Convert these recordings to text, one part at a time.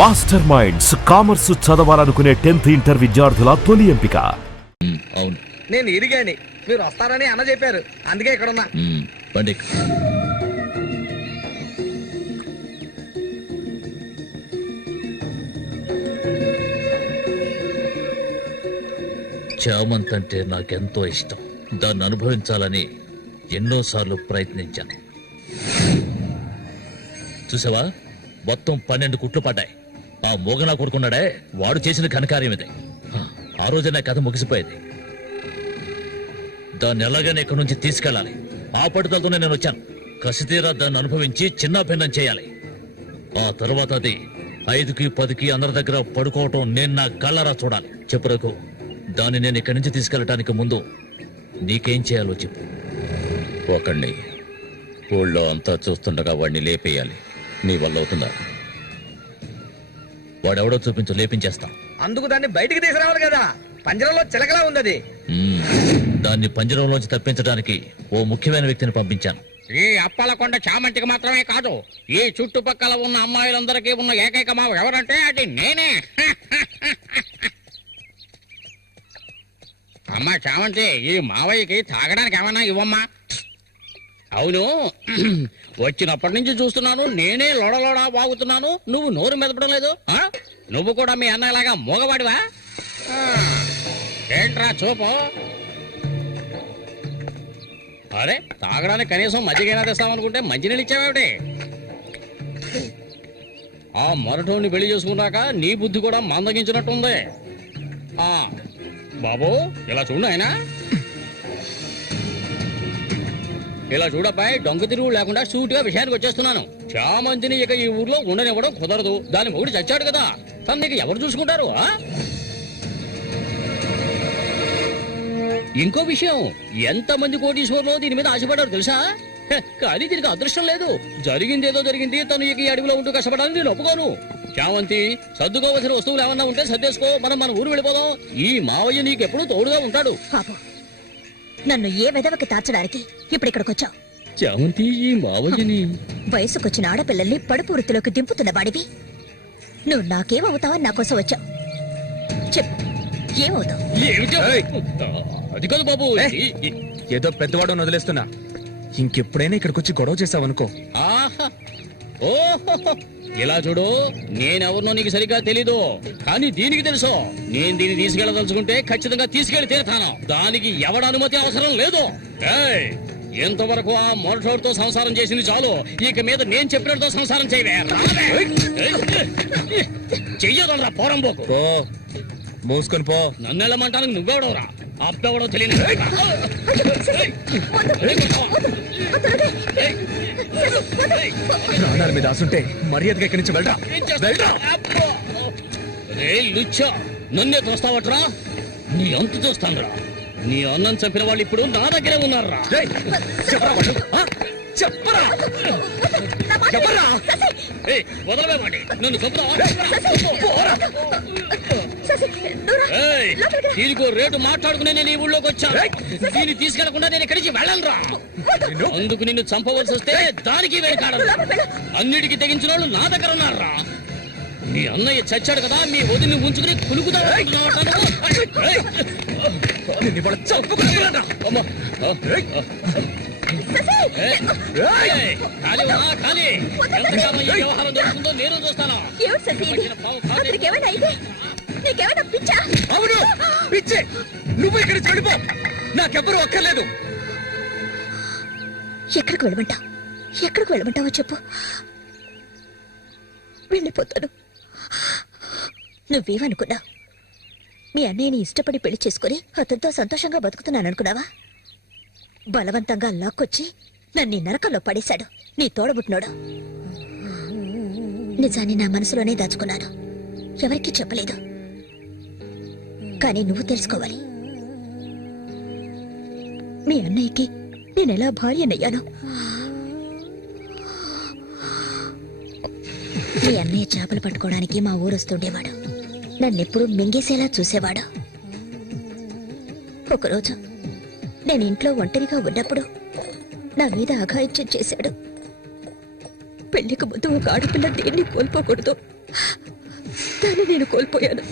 Master minds commerce చదవాలనుకునే 10th inter విద్యార్థుల తొలి ఎంపిక. అవును, నేను ఇరిగాని మీరు వస్తారని అన్న చెప్పారు, అందుకే ఇక్కడ ఉన్నా. బండి చామంత్ అంటే నాకెంతో ఇష్టం. దాన్ని అనుభవించాలని ఎన్నోసార్లు ప్రయత్నించాను. చూసావా, మొత్తం 12 కుట్లు పడ్డాయి. ఆ మోగనా కొడుకున్నాడే, వాడు చేసిన ఘనకార్యం ఇది. ఆ రోజే నా కథ ముగిసిపోయేది. దాన్ని ఎలాగైనా ఇక్కడి నుంచి తీసుకెళ్ళాలి. ఆ పట్టుదలతోనే నేను వచ్చాను. కసితీరా దాన్ని అనుభవించి చిన్న భిన్నం చేయాలి. ఆ తర్వాత అది 5కి 10కి అందరి దగ్గర పడుకోవటం నేను నా కళ్ళరా చూడాలి. చెప్పు రఘు, దాన్ని నేను ఇక్కడి నుంచి తీసుకెళ్ళటానికి ముందు నీకేం చేయాలో చెప్పు. ఒకడిని ఊళ్ళో అంతా చూస్తుండగా వాడిని లేపేయాలి. నీ వల్ల అవుతుందా? వాడెవడో చూపించు, లేపించేస్తాం. అందుకు దాన్ని బయటికి తీసుకురావాలి కదా, పంజరంలో చిలకలా ఉంది. దాన్ని పంజరంలోంచి తప్పించడానికి ఓ ముఖ్యమైన వ్యక్తిని పంపించాను. ఈ అప్పలకొండ చామంతికి మాత్రమే కాదు, ఈ చుట్టుపక్కల ఉన్న అమ్మాయిలందరికీ ఉన్న ఏకైక మావ ఎవరంటే అది నేనే. అమ్మా చామంతి, ఈ మావయ్యకి తాగడానికి ఏమన్నా ఇవ్వమ్మా. అవును, వచ్చినప్పటి నుంచి చూస్తున్నాను, నేనే లోడలోడా వాగుతున్నాను, నువ్వు నోరు మెదపడం లేదు. నువ్వు కూడా మీ అన్నలాగా మోగవాడివా? ఏంట్రా చూపు? అరే, తాగడానికి కనీసం మజ్జిగైనా తెస్తామనుకుంటే మంచినీళ్ళు ఇచ్చావేమిటి? ఆ మొరటోని పెళ్లి చేసుకున్నాక నీ బుద్ధి కూడా మందగించినట్టుంది. బాబు, ఇలా చూడు ఆయన, ఇలా చూడబ్బాయి, దొంగ తిరుగు లేకుండా సూటిగా విషయానికి వచ్చేస్తున్నాను. చామంతిని ఇక ఈ ఊర్లో ఉండనివ్వడం కుదరదు. దాని మొగుడు చచ్చాడు కదా, తను నీకు ఎవరు చూసుకుంటారు? ఇంకో విషయం, ఎంతమంది కోటీశ్వర్లో దీని మీద ఆశపడ్డారు తెలుసా? కానీ దీనికి అదృష్టం లేదు. జరిగిందేదో జరిగింది. తను ఇక ఈ అడవిలో ఉంటూ కష్టపడాలని నేను ఒప్పుకోను. చామంతి, సర్దుకోవలసిన వస్తువులు ఏమన్నా ఉంటే సర్దేసుకో, మనం మన ఊరు వెళ్ళిపోదాం. ఈ మావయ్య నీకెప్పుడు తోడుగా ఉంటాడు. నన్ను ఏ విధవకి తార్చడానికి ఇప్పుడు ఇక్కడికి వచ్చావు? చామంతి, ఈ మావయ్యని వయసుకొచ్చిన ఆడపిల్లల్ని పడుపు వృత్తిలోకి దింపుతున్న వాడివి నువ్వు నాకేమవుతావని నా కోసం వచ్చావు. చెప్పు, ఏమవుతావు? అది కాదు బాబు, ఏదో పెద్దవాడు వదిలేస్తున్నా. ఇంకెప్పుడైనా ఇక్కడికి వచ్చి గొడవ చేసావనుకో. ఓహో, ఇలా చూడు, నేనెవరినో నీకు సరిగ్గా తెలీదు, కానీ దీనికి తెలుసు. నేను దీన్ని తీసుకెళ్ళదలుచుకుంటే ఖచ్చితంగా తీసుకెళ్లి తీరుతాను. దానికి ఎవడ అనుమతి అవసరం లేదు. ఎంతవరకు ఆ మొరటోడితో సంసారం చేసింది చాలు. ఇక మీద నేను చెప్పినట్టుతో సంసారం చేయవే. చెయ్యదరా పోరంబోకు. మూసుకొని పో. నన్ను వెళ్ళమంటానికి నువ్వెవడవరా? అబ్బెవడో తెలియదు. ప్రాణాల మీద ఆసుంటే మర్యాదగా ఇక్కడి నుంచి వెళ్ళరా. నన్నే చూస్తావట్రా? నీ అంత చూస్తానురా. నీ అన్నం చంపిన వాళ్ళు ఇప్పుడు నా దగ్గరే ఉన్నారా? చెప్పరా, చెప్పరా. వదలవేమండి నన్ను దీనికో రేటు మాట్లాడుకునే నేను ఈ ఊళ్ళోకి వచ్చాను. దీన్ని తీసుకెళ్లకుండా నేను ఇక్కడి నుంచి వెళ్ళనురా. అందుకు నిన్ను చంపవలసి వస్తే దానికి వెనకాడరు. అన్నిటికీ తెగించిన వాళ్ళు నా దగ్గర ఉన్నారా? మీ అన్నయ్య చచ్చాడు కదా, మీ వదిని ఉంచుకుని కులుకుతా. వ్యవహారం జరుగుతుందో నేను చూస్తాను. అవును, పిచ్చే. నువ్వు ఇక్కడికి వెళ్ళిపో, నాకెవ్వరూ అక్కర్లేదు. ఎక్కడికి వెళ్ళమంటావు? ఎక్కడికి వెళ్ళమంటావో చెప్పు, వెళ్ళిపోతాను. నువ్వేమనుకున్నా? మీ అన్నయ్యని ఇష్టపడి పెళ్లి చేసుకుని అతనితో సంతోషంగా బతుకుతున్నాను అనుకున్నావా? బలవంతంగా లాక్కొచ్చి నన్ను నరకంలో పడేశాడు నీ తోడబుట్టినోడు. నిజాన్ని నా మనసులోనే దాచుకున్నాను, ఎవరికీ చెప్పలేదు. కానీ నువ్వు తెలుసుకోవాలి, మీ అన్నయ్యకి నేనెలా భార్యనయ్యాను. మీ అన్నయ్య చేపలు పట్టుకోవడానికి మా ఊరు వస్తుండేవాడు. నన్నెప్పుడు మింగేసేలా చూసేవాడు. ఒకరోజు నేను ఇంట్లో ఒంటరిగా ఉన్నప్పుడు నా మీద అఘాయిత్యం చేశాడు. పెళ్లికి ముందు ఒక ఆడపిల్ల దేన్ని కోల్పోకూడదు, దాన్ని నేను కోల్పోయాను.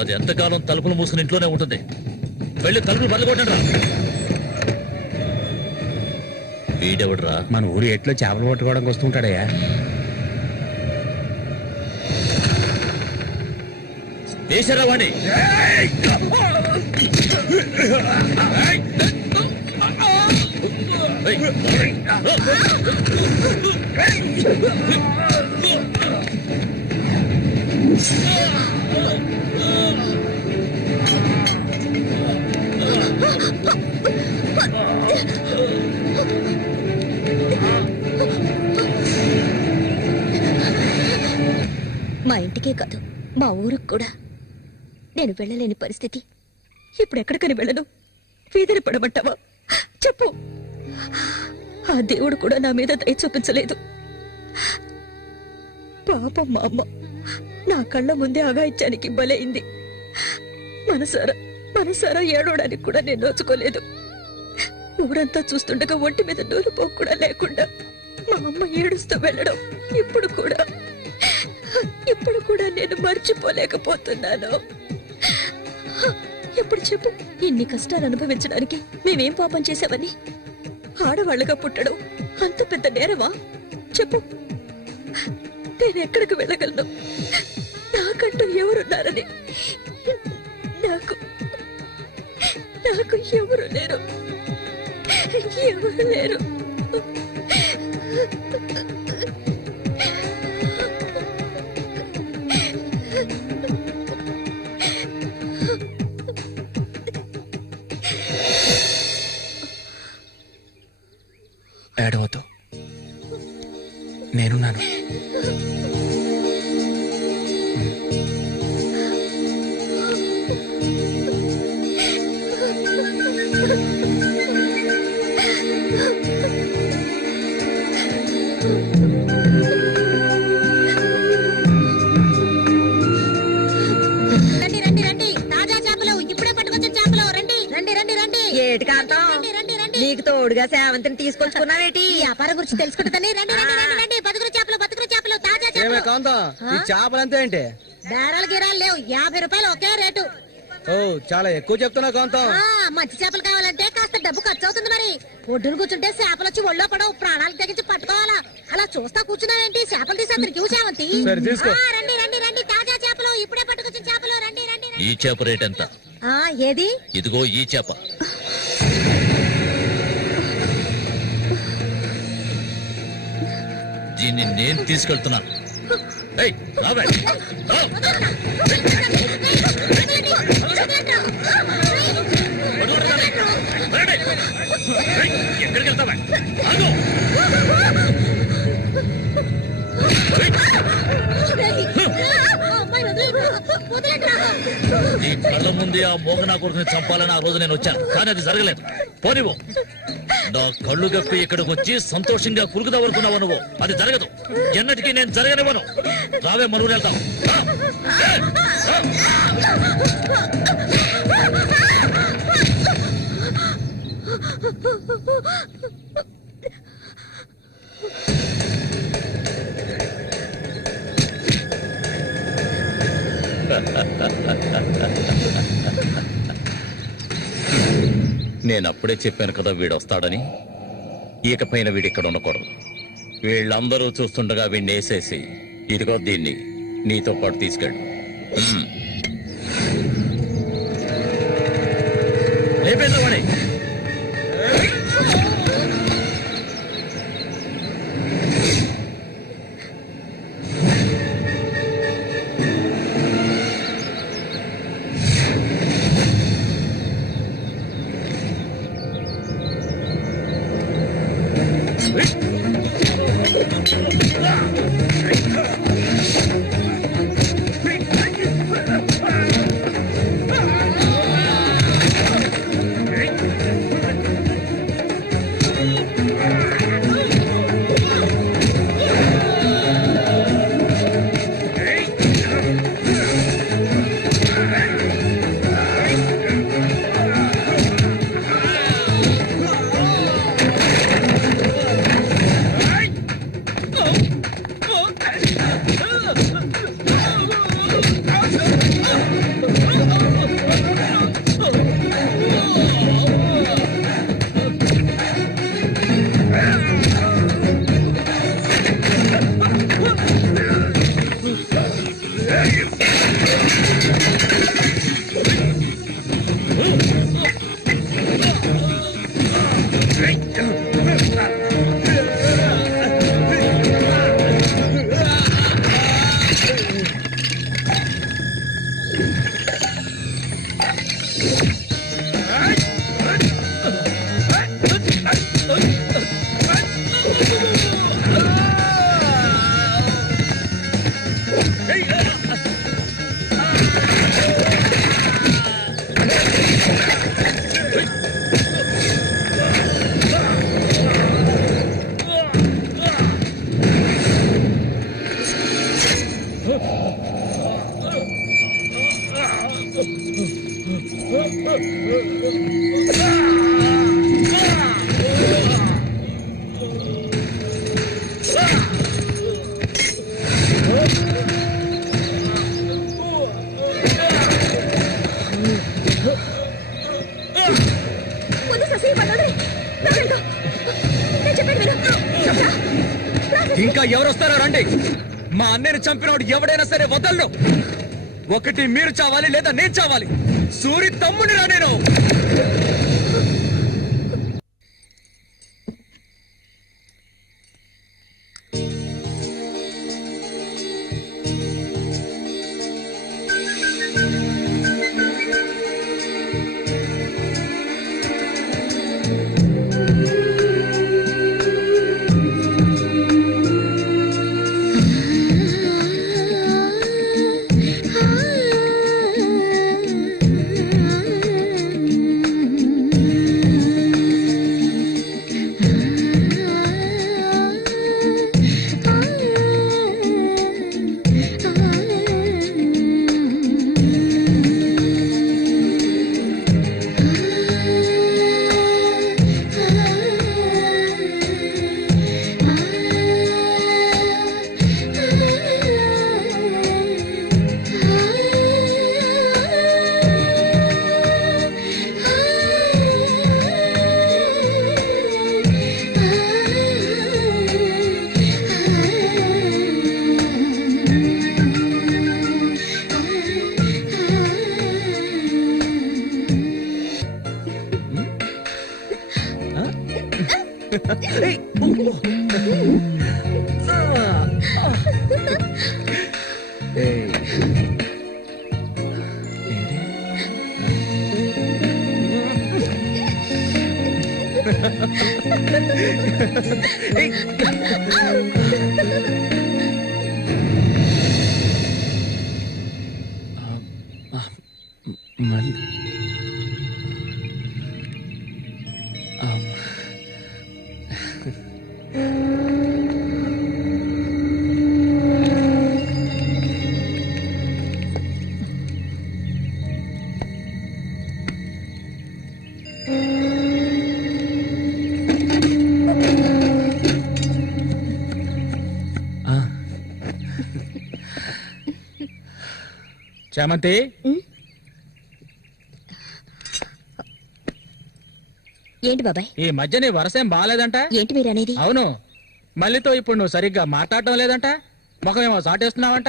అది ఎంతకాలం తలుపులు మూసుకుని ఇంట్లోనే ఉంటుంది. వెళ్ళి తలుపులు బద్దకొట్టండి రా. వీడెవడ్రా? మన ఊరు ఎట్లో చేపలు పట్టుకోవడానికి వస్తుంటాడయ్యా. వేసారా వాణ్ణి? మా ఇంటికే కాదు, మా ఊరికి కూడా నేను వెళ్ళలేని పరిస్థితి. ఇప్పుడు ఎక్కడికని వెళ్ళను? వీధిని పడమంటావా? చెప్పు. ఆ దేవుడు కూడా నా మీద దయ చూపించలేదు. పాపం మా అమ్మ నా కళ్ళ ముందే అఘాయిత్యానికి బలైంది. మనసారా ఏడవడానికి కూడా నేను నోచుకోలేదు. ఊరంతా చూస్తుండగా ఒంటి మీద నూరు పోకు కూడా లేకుండా మా అమ్మ ఏడుస్తూ వెళ్ళడం ఇప్పుడు కూడా నేను మర్చిపోలేకపోతున్నాను. ఇప్పుడు చెప్పు, ఇన్ని కష్టాలు అనుభవించడానికి మేమేం పాపం చేశావని? ఆడవాళ్ళగా పుట్టడం అంత పెద్ద నేరమా? చెప్పు. నేను ఎక్కడికి వెళ్ళగలను? నాకంటూ ఎవరున్నారని నాకు ఎవరు లేరు. ఏడవద్దు, నేనున్నాను. ఏటి కాంతం, నీకు తోడుగా సేవంతిని తీసుకొచ్చుకున్నావేటి? వ్యాపారం గురించి తెలుసుకుంటుందని బతుకులు చేపలు తాజా ఏమే కాంతం, ఈ చేపలంతా ఏంటి? బేరాలు గిరాలు లేవు, 50 రూపాయలు ఒకే రేటు. ఓ, చాలా ఎక్కువ చెప్తున్నా కాంతం. మంచి చేపలు కావాలంటే కాస్త డబ్బు ఖర్చు అవుతుంది. మరి ఒడ్డును కూర్చుంటే చేపలు వచ్చి ఒళ్ళో పడవు, ప్రాణాలు తెగించి పట్టుకోవాలా. అలా చూస్తా కూర్చున్నావేంటి? చేపలు తీసి అతనికి సేవంతి. సరే, తీసుకో. రండి తాజా చేపలు, ఇప్పుడే పట్టుకొచ్చిన చేపలు. రండి. ఈ చేప రేట్ ఎంత? ఏది? ఇదిగో ఈ చేప. దీన్ని నేను తీసుకెళ్తున్నాను. ఏయ్, రావే. రా. ఎక్కడికి వెళ్తావా? ఆగు. నీ కళ్ళ ముందే ఆ మోగనా కొడుకుని చంపాలని ఆ రోజు నేను వచ్చాను, కానీ అది జరగలేదు. పోనివ్వు. నా కళ్ళు గప్పి ఇక్కడికి వచ్చి సంతోషంగా కురుకుదావనుకున్నావు నువ్వు. అది జరగదు, ఎన్నటికీ నేను జరగనివ్వను. రావే, మరువులు వెళ్తాం. నేనప్పుడే చెప్పాను కదా వీడొస్తాడని. ఇకపైన వీడిక్కడ ఉండకూడదు. వీళ్ళందరూ చూస్తుండగా వీడిని వేసేసి ఇదిగో దీన్ని నీతో పాటు తీసుకెళ్ళు. లేపేద్దామని. ముందు శశి పడండి. నా వెనుక. నేను చెప్పేది విను. శశా, ఇంకా ఎవరు వస్తారో రండి. మా అన్నయ్యని చంపినవాడు ఎవడైనా సరే వదలను. ఒకటి మీరు చావాలి లేదా నేను చావాలి. సూరి తమ్ముడిరా నేను. చామంతి, ఏంటి బాబాయ్? ఈ మధ్య నీ వరసేం బాగాలేదంట. ఏంటి మీరు అనేది? అవును, మళ్ళీతో ఇప్పుడు నువ్వు సరిగ్గా మాట్లాడటం లేదంట. ముఖమేమో సాటేస్తున్నావంట.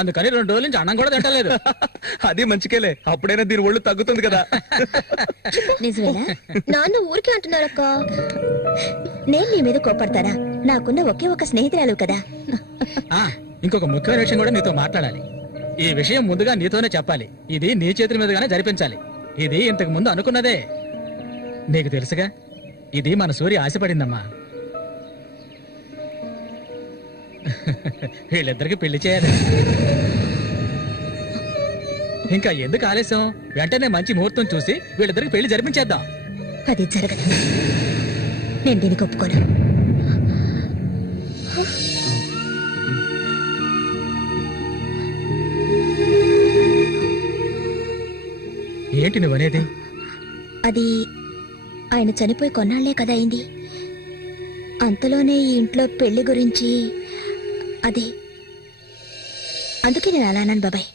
అందుకని 2 రోజుల నుంచి అన్నం కూడా తింటలేదు. అది మంచికేలే. అప్పుడైనా దీని ఒళ్ళు తగ్గుతుంది కదా. నిజమేనా? నాన్న ఊరికే అంటున్నారక్క. నేను నీ మీద కోపడతానా? నాకున్న ఒకే ఒక స్నేహితురాలు కదా. ఇంకొక ముఖ్యమైన విషయం కూడా నీతో మాట్లాడాలి. ఈ విషయం ముందుగా నీతోనే చెప్పాలి. ఇది నీ చేతుల మీదుగానే జరిపించాలి. ఇది ఇంతకు ముందు అనుకున్నదే. నీకు తెలుసుగా, ఇది మన సూర్య ఆశపడిందమ్మా. వీళ్ళిద్దరికి పెళ్లి చేయాలి. ఇంకా ఎందుకు ఆలస్యం? వెంటనే మంచి ముహూర్తం చూసి వీళ్ళిద్దరికి పెళ్లి జరిపించేద్దాం. అది జరగదు. నేను దీనికి ఒప్పుకోను. ఏంటి నువ్వనేది? అది ఆయన చనిపోయి కొన్నాళ్లే కదా అయింది. అంతలోనే ఈ ఇంట్లో పెళ్లి గురించి అదే, అందుకే నేను అలా అన్నాను బాబాయ్.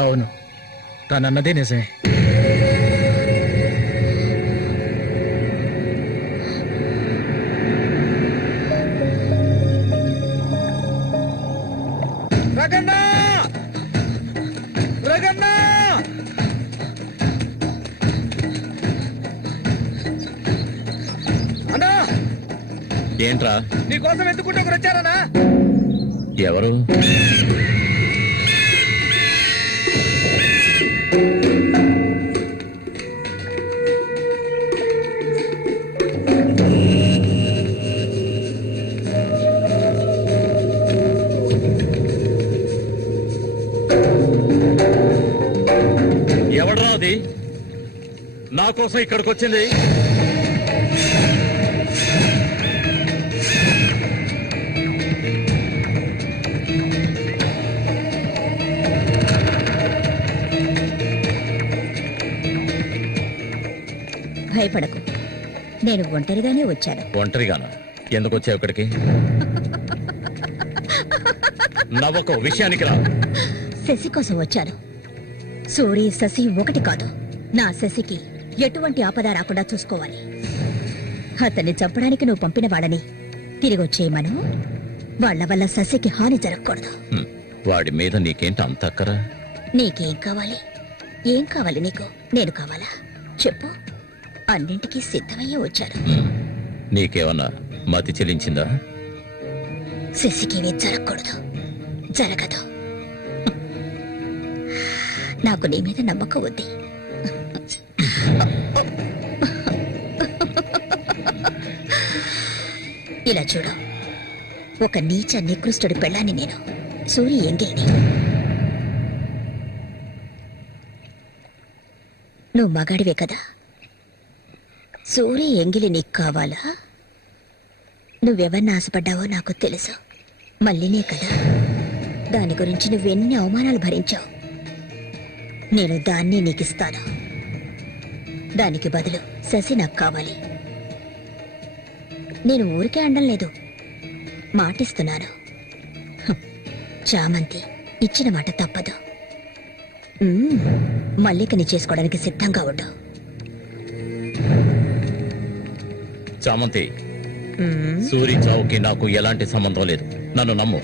అవును, తనన్నదే నిజమే. ఏంట్రా? నీకోసం ఎందుకుంటే ఒకరు వచ్చారనా? ఎవరు? ఎవడరా అది నా కోసం ఇక్కడికి వచ్చింది? భయపడకు, నేను ఒంటరిగానే వచ్చాను. ఒంటరిగానా? ఎందుకు వచ్చావు ఇక్కడికి? నవ్వకు, విషయానికి రా. శశి కోసం వచ్చాను. సూరి శశి ఒకటి కాదు. నా శశికి ఎటువంటి ఆపద రాకుండా చూసుకోవాలి. అతన్ని చంపడానికి నువ్వు పంపిన వాళ్ళని తిరిగి వచ్చేయమను. వాళ్ల వల్ల శశికి హాని జరగకూడదు. వాడి మీద నీకేంటి అంత అక్కరా? నీకేం కావాలి? ఏం కావాలి నీకు? నేను కావాలా? చెప్పు. అన్నింటికీ సిద్ధమయ్యే వచ్చాను. నీకేమన్నా మతి చెల్లించిందా? శశికి జరగకూడదు, జరగదు. నాకు నీ మీద నమ్మకం ఉంది. ఇలా చూడు, ఒక నీచ నికృష్టుడి పెళ్ళాన్ని నేను, సూరి ఎంగిలిని. నువ్వు మగాడివే కదా? సూరి ఎంగిలి నీకు కావాలా? నువ్వెవరిని ఆశపడ్డావో నాకు తెలుసు. మళ్ళీనే కదా. దాని గురించి నువ్వెన్ని అవమానాలు భరించావు. నేను దాన్ని నీకిస్తాను. దానికి బదులు శశి నాకు కావాలి. నేను ఊరికే అండం లేదు, మాటిస్తున్నాను. చామంతి ఇచ్చిన మాట తప్పదు. మల్లికని చేసుకోవడానికి సిద్ధంగా ఉండు. చామంతి, సూరి చావుకి నాకు ఎలాంటి సంబంధం లేదు. నన్ను నమ్ము.